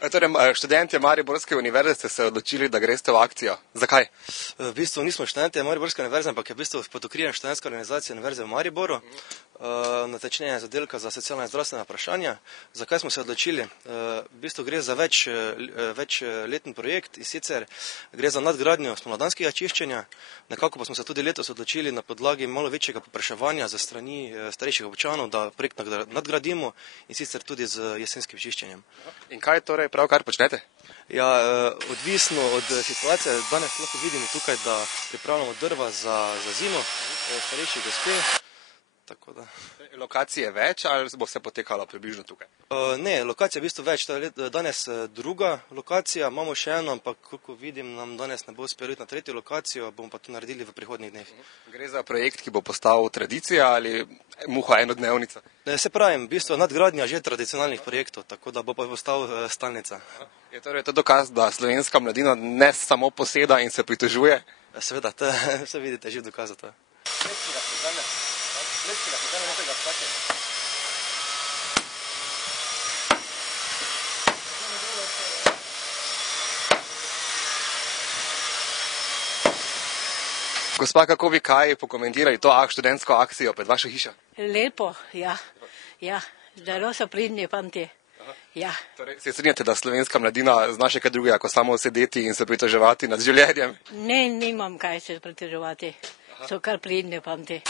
Torej, študentje Mariborske univerze ste se odločili, da greste v akcijo. Zakaj? V bistvu nismo študentje Mariborske univerze, ampak je v bistvu pod okriljem študentske organizacije Univerze v Mariboru, natečneje zadelka za socialna in zdravstvena vprašanja. Zakaj smo se odločili? V bistvu gre za večleten projekt in sicer gre za nadgradnjo spomladanskega čiščenja. Nekako pa smo se tudi letos odločili na podlagi malo večjega povpraševanja za strani starejših občanov, da projekt nadgradimo in sicer tudi z jesenskim čiščenjem. In kaj torej pravkar počnete? Ja, odvisno od situacije. Danes lahko vidimo tukaj, da pripravljamo drva za zimo, starejši gospe. Tako da. Lokacije več ali bo vse potekalo približno tukaj? Ne, lokacija je v bistvu več. Danes druga lokacija, imamo še eno, ampak koliko vidim, nam danes ne bo uspelo iti na tretjo lokacijo, bomo pa to naredili v prihodnjih dneh. Gre za projekt, ki bo postal tradicija ali muha enodnevnica? Se pravim, v bistvu nadgradnja že tradicionalnih projektov, tako da bo pa postal stalnica. Je torej to dokaz, da slovenska mladina ne samo poseda in se pritožuje? Seveda, vse vidite, že dokaz za to. Gospa, kako bi kaj pokomentirali to študentsko akcijo pred vašo hišo? Lepo, ja. Zelo so pridni fanti. Ja. Torej, se strinjate, da slovenska mladina zna še kaj drugega, kot samo sedeti in se pritoževati nad življenjem? Ne, nimam kaj se pritoževati. So kar pridni fanti.